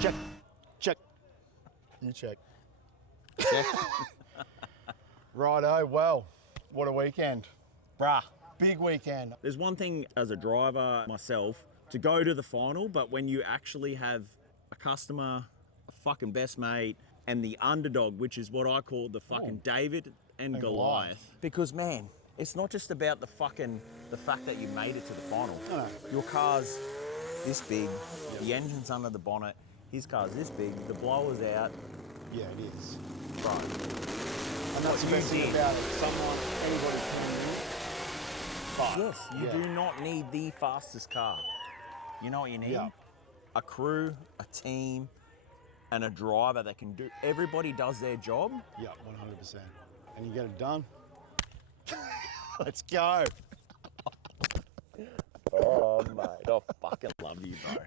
Check. Check. You check. Check. Righto, well, what a weekend. Bruh, big weekend. There's one thing as a driver myself to go to the final, but when you actually have a customer, a fucking best mate, and the underdog, which is what I call the fucking David and Goliath. Because man, it's not just about the fact that you made it to the final. No. Your car's this big, the engine's under the bonnet, his car's this big, the blower's out. Yeah, it is. Bro. And that's the best thing about it. Someone, anybody can win. Yes, you do not need the fastest car. You know what you need? Yeah. A crew, a team, and a driver that can do, everybody does their job. Yeah, 100%. And you get it done. Let's go. Oh, mate, I fucking love you, bro.